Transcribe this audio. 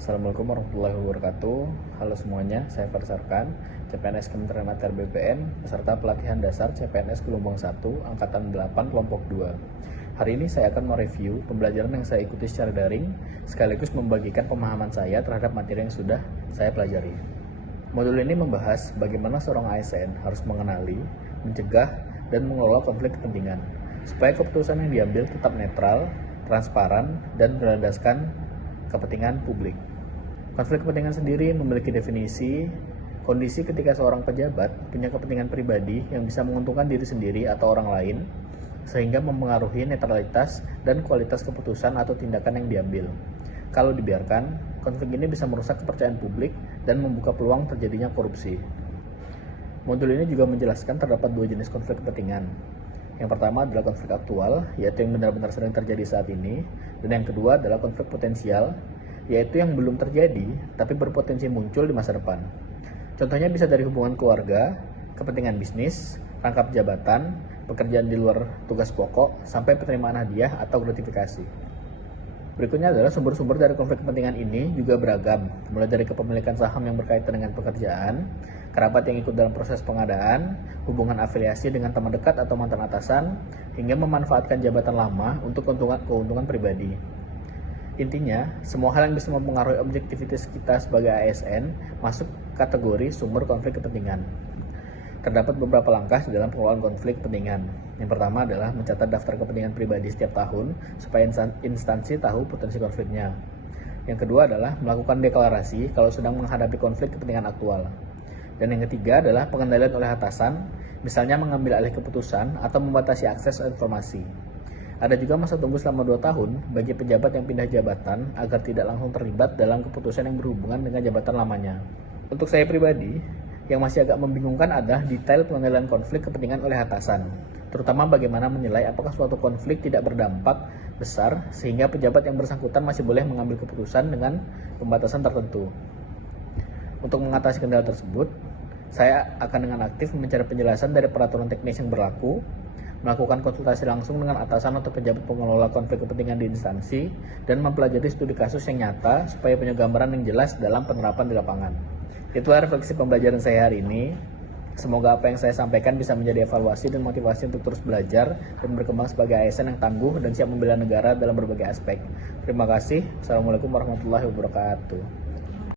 Assalamualaikum warahmatullahi wabarakatuh. Halo semuanya, saya Farsarkan, CPNS Kementerian ATR BPN, peserta pelatihan dasar CPNS Gelombang 1, Angkatan 8, Kelompok 2. Hari ini saya akan mereview pembelajaran yang saya ikuti secara daring, sekaligus membagikan pemahaman saya terhadap materi yang sudah saya pelajari. Modul ini membahas bagaimana seorang ASN harus mengenali, mencegah, dan mengelola konflik kepentingan, supaya keputusan yang diambil tetap netral, transparan, dan berlandaskan kepentingan publik. Konflik kepentingan sendiri memiliki definisi kondisi ketika seorang pejabat punya kepentingan pribadi yang bisa menguntungkan diri sendiri atau orang lain, sehingga mempengaruhi netralitas dan kualitas keputusan atau tindakan yang diambil. Kalau dibiarkan, konflik ini bisa merusak kepercayaan publik dan membuka peluang terjadinya korupsi. Modul ini juga menjelaskan terdapat dua jenis konflik kepentingan. Yang pertama adalah konflik aktual, yaitu yang benar-benar sering terjadi saat ini, dan yang kedua adalah konflik potensial, yaitu yang belum terjadi tapi berpotensi muncul di masa depan. Contohnya bisa dari hubungan keluarga, kepentingan bisnis, rangkap jabatan, pekerjaan di luar tugas pokok, sampai penerimaan hadiah atau gratifikasi. Berikutnya adalah sumber-sumber dari konflik kepentingan ini juga beragam, mulai dari kepemilikan saham yang berkaitan dengan pekerjaan, kerabat yang ikut dalam proses pengadaan, hubungan afiliasi dengan teman dekat atau mantan atasan, hingga memanfaatkan jabatan lama untuk keuntungan pribadi. Intinya, semua hal yang bisa mempengaruhi objektivitas kita sebagai ASN masuk kategori sumber konflik kepentingan. Terdapat beberapa langkah dalam pengelolaan konflik kepentingan. Yang pertama adalah mencatat daftar kepentingan pribadi setiap tahun supaya instansi tahu potensi konfliknya. Yang kedua adalah melakukan deklarasi kalau sedang menghadapi konflik kepentingan aktual. Dan yang ketiga adalah pengendalian oleh atasan, misalnya mengambil alih keputusan atau membatasi akses informasi. Ada juga masa tunggu selama 2 tahun bagi pejabat yang pindah jabatan agar tidak langsung terlibat dalam keputusan yang berhubungan dengan jabatan lamanya. Untuk saya pribadi, yang masih agak membingungkan adalah detail pengendalian konflik kepentingan oleh atasan, terutama bagaimana menilai apakah suatu konflik tidak berdampak besar sehingga pejabat yang bersangkutan masih boleh mengambil keputusan dengan pembatasan tertentu. Untuk mengatasi kendala tersebut, saya akan dengan aktif mencari penjelasan dari peraturan teknis yang berlaku, melakukan konsultasi langsung dengan atasan atau pejabat pengelola konflik kepentingan di instansi, dan mempelajari studi kasus yang nyata supaya punya gambaran yang jelas dalam penerapan di lapangan. Itulah refleksi pembelajaran saya hari ini. Semoga apa yang saya sampaikan bisa menjadi evaluasi dan motivasi untuk terus belajar dan berkembang sebagai ASN yang tangguh dan siap membela negara dalam berbagai aspek. Terima kasih. Assalamualaikum warahmatullahi wabarakatuh.